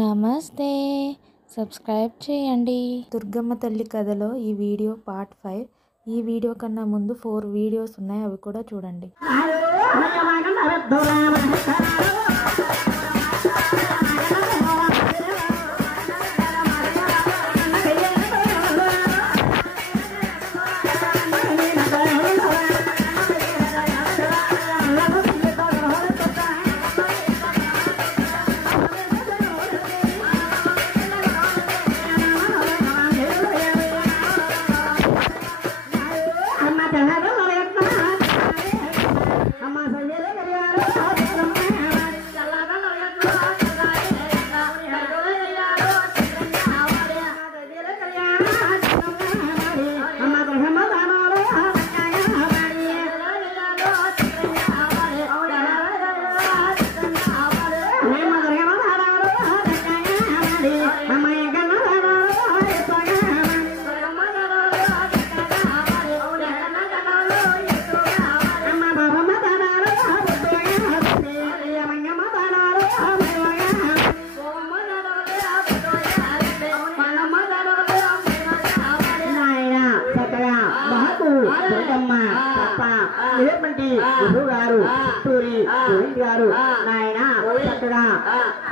నమస్తే. సబ్స్క్రైబ్ చేయండి. దుర్గమ్మ తల్లి కథలో ఈ వీడియో పార్ట్ 5. ఈ వీడియో కన్నా ముందు 4 వీడియోస్ ఉన్నాయి, అవి కూడా చూడండి.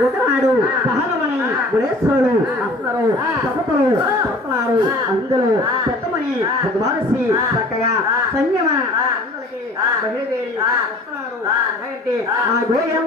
ఒకనాడు పహలమని గుణేశ్వరుడు అస్తున్నారు సపతులు పడుతున్నారు. అందులో పెద్దమని భగవానసి చక్కగా సంయమ అందరికి బహిర్దేవి వస్తున్నారు. అంటే ఆ గోయం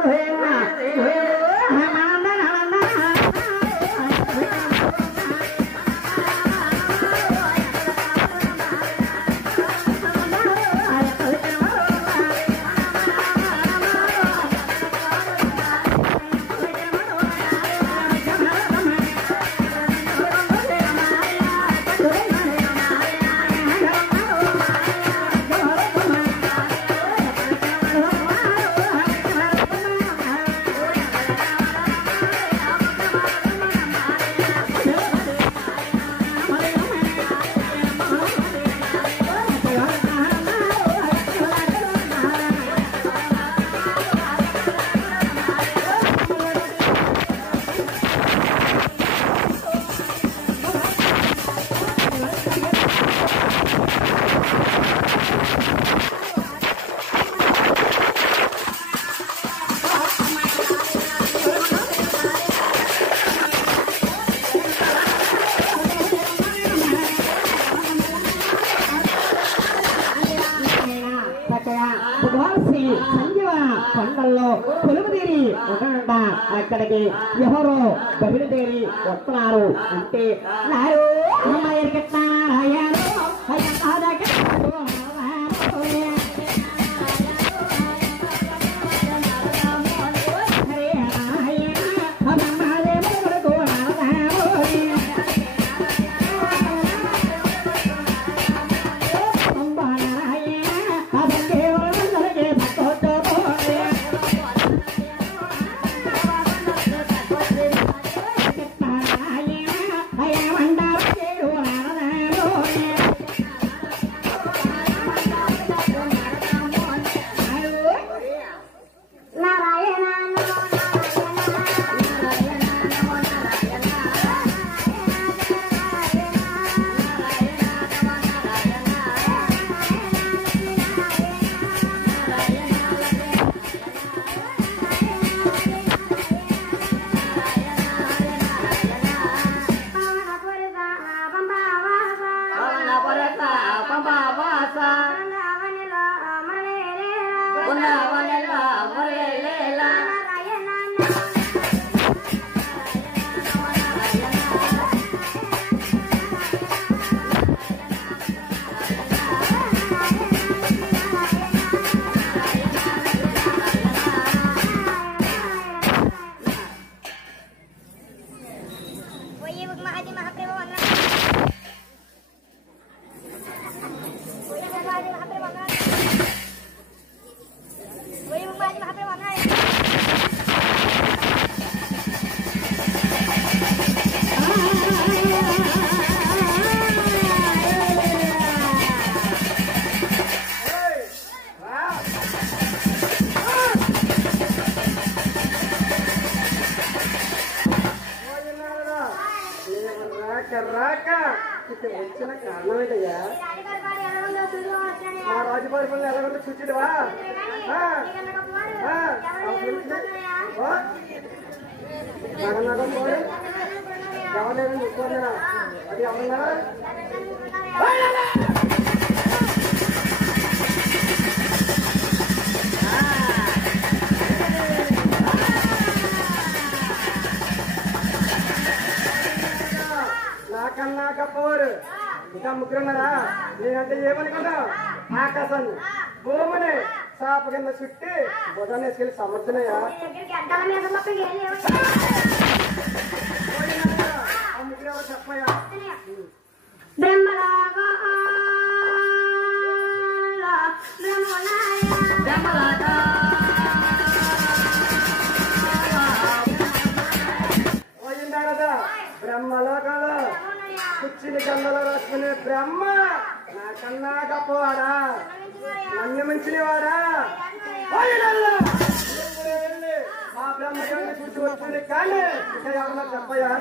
కొండల్లో కొలువుదీరి ఒకనంట. అక్కడికి ఎవరో బహిర్దేరి వస్తున్నారు. అంటే నారు అక్కడ రాక ఇక్కడ వచ్చిన కారణం ఏంటయ్యా? మా రాజుబారి పనులు ఎలాగొందో చూచిడువా? ఎవరైనా చూసుకోండినా అది ఎవరన్నా నాకన్నా కప్పవారు ఇంకా ముగ్గురున్నారా? నేనంటే ఏమనుకున్నా? ఆకాశాన్ని భూమిని సాప కింద చుట్టి బుధాన్ని వేసుకెళ్ళి సమర్థనయ్యా. ఆ ముగ్గురు ఎవరు చెప్పయ్యా? పోయిందా కదా బ్రహ్మలోకంలో కుర్చీని గంధలో రాసుకునే బ్రహ్మ నాకన్నా గొప్పవాడా? నన్ను మించినవాడా? వెళ్ళి మా బ్రహ్మ చూసి వచ్చింది కానీ ఇంకా ఎవరన్నా చెప్పయ్యా?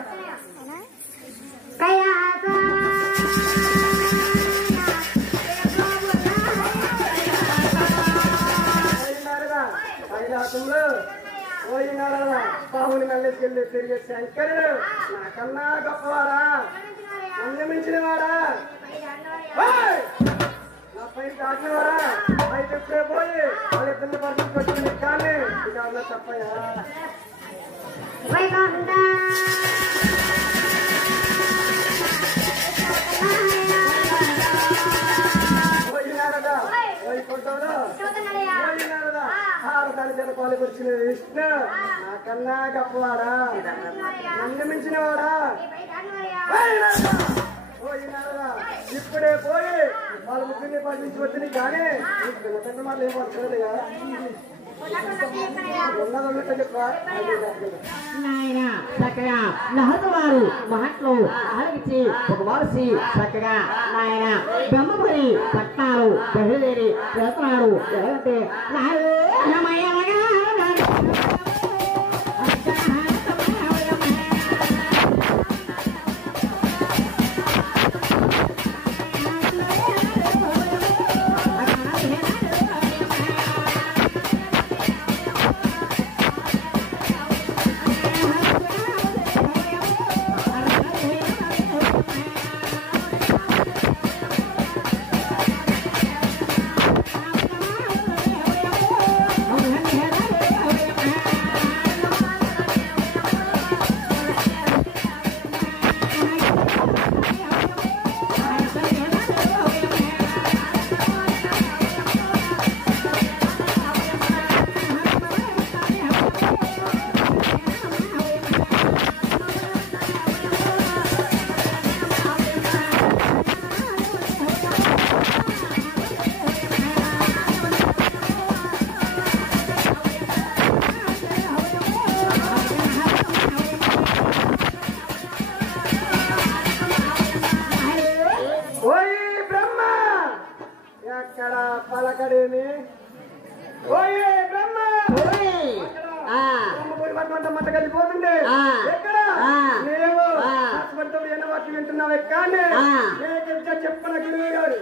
పోయినారుగా కైలాసంలో పోయినారా పావుని మెల్లెసుకెళ్ళి తిరిగే శంకరుడు నాకన్నా గొప్పవాడా? నన్ను మించినవాడా? నా పైన దాచినవాడా? అయితే ఇప్పుడే పోయి వాళ్ళిద్దరిని పరిస్థితి కానీ ఇక ఎవరన్నా చెప్పయ్యా? పోయినారదా వైకుంఠంలో పోయినారదా ఆరుదాని జనపాలకు వచ్చిన విష్ణు నాకన్నా గొప్పవాడా? నన్ను మించినవాడా? పోయినారదా ఇప్పుడే పోయి వాళ్ళ ముగ్గురిని పండించి వచ్చింది కానీ తండ్రి మాటలు ఏం పడుతుంది కదా ఉన్నదంతా చెప్పా. నాయన చక్కగా నహతవారు మహట్లు ఆలకించి ఒక మనిషి చక్కగా నాయన బ్రహ్మపురి పట్నాలు బయలుదేరి వెళ్తున్నాడు. ఎలాగంటే ఎక్కడ పలకడేమి? ఓయే బ్రహ్మ మంట కలిపోతుంది. ఎక్కడ నీవు హాస్పిటల్ ఎన్న వాటి వింటున్నావే కానీ చెప్పిన గురువు గారు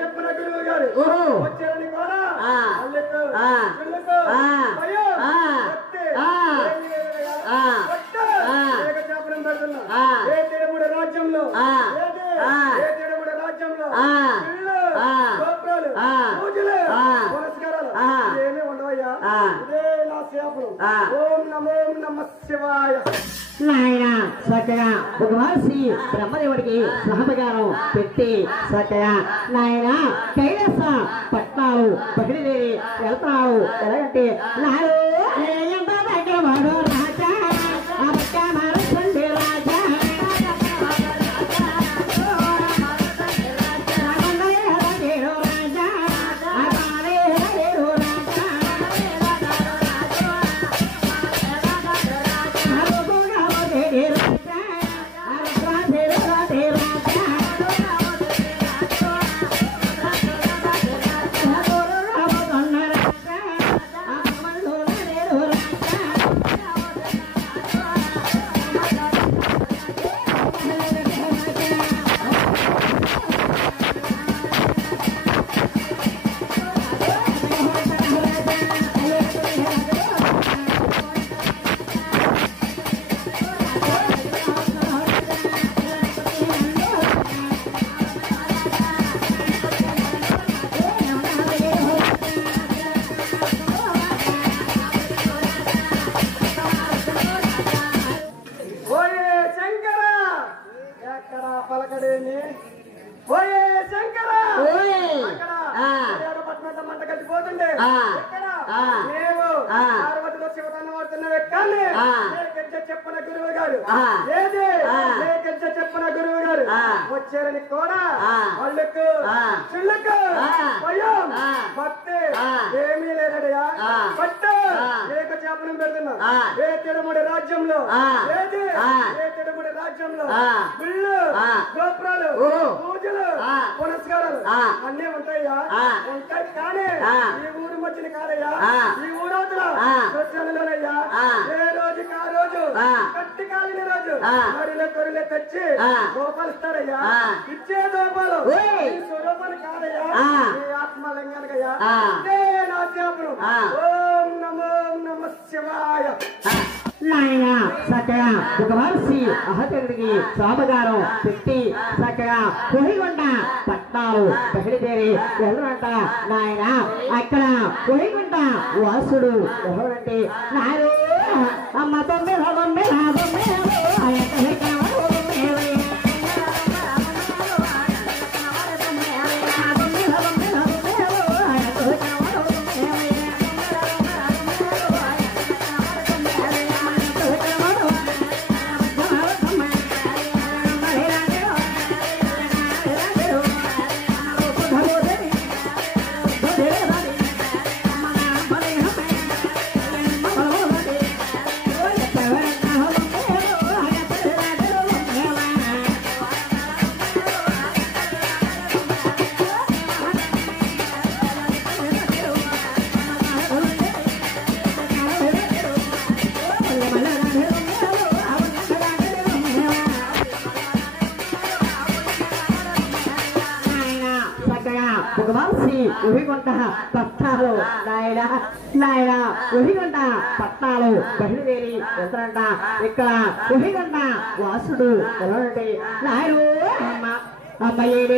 చెప్పిన గురువు గారు వచ్చారని కూడా చెప్పడం పెడుతున్నా. ఏ తేడుమూడు రాజ్యంలో పూజలు పురస్కారాలు ఏమీ ఉండవయ్యా. ఇదే నా సేవలు. ఓం నమో నమ శివాయ. నాయన చక్కగా ఒక మనిషి బ్రహ్మదేవుడికి సహపకారం పెట్టి చక్కగా నాయన కైలాస పట్నాలు బయలుదేరి వెళ్తావు. ఎలాగంటే నాడు రాజా రాజా వెళ్ళిపోతుండే ఎక్కడ నేను పార్వతితో శివతాన్ని వాడుతున్న వ్యక్తాన్ని చెప్పిన గురువు గారు ఏది చెప్పిన గురువు గారు వచ్చారని కూడా వాళ్ళకు చిల్లకు భయం భక్తి ఏమీ లేదయ్యా పట్టు ఏక చేపనం పెడుతున్నా ఏ తిరుముడి రాజ్యంలో ఏది ఏ తిరుముడి రాజ్యంలో గుళ్ళు గోపురాలు పూజలు పునస్కారాలు అన్నీ ఉంటాయ్యా ఉంటాయి కానీ ఈ ఊరు మధ్యన కాదయ్యా ఈ ఊరవతల సత్యాలలోనయ్యా ఏ రోజుకి ఆ రోజు కట్టి కాలిన రోజు మరిలో కొరిలే తెచ్చి గోపాలు ఇస్తారయ్యా ఇచ్చే గోపాలు స్వరూపాలు కాదయ్యా ఈ ఆత్మలింగానికయ్యా ఇదే నా చేపలు ఓం నమో శివాయ నాయన చక్కగా ఒక మనిషి అహతడికి స్వామగారం పెట్టి చక్కగా కొహిగొండ పట్నాలు బయలుదేరి ఎవరంట నాయన అక్కడ కొహిగొండ వాసుడు ఎవరంటే నాయన అమ్మ తొమ్మిది ఒక మనిషి ఉహిగొండ పట్నాలు నాయన ఉహిగొండ పట్నాలు బయలుదేరి వెళ్తారంట ఇక్కడ ఉహిగొండ వాసుడు ఎవరంటే నాయన అమ్మ ఏడు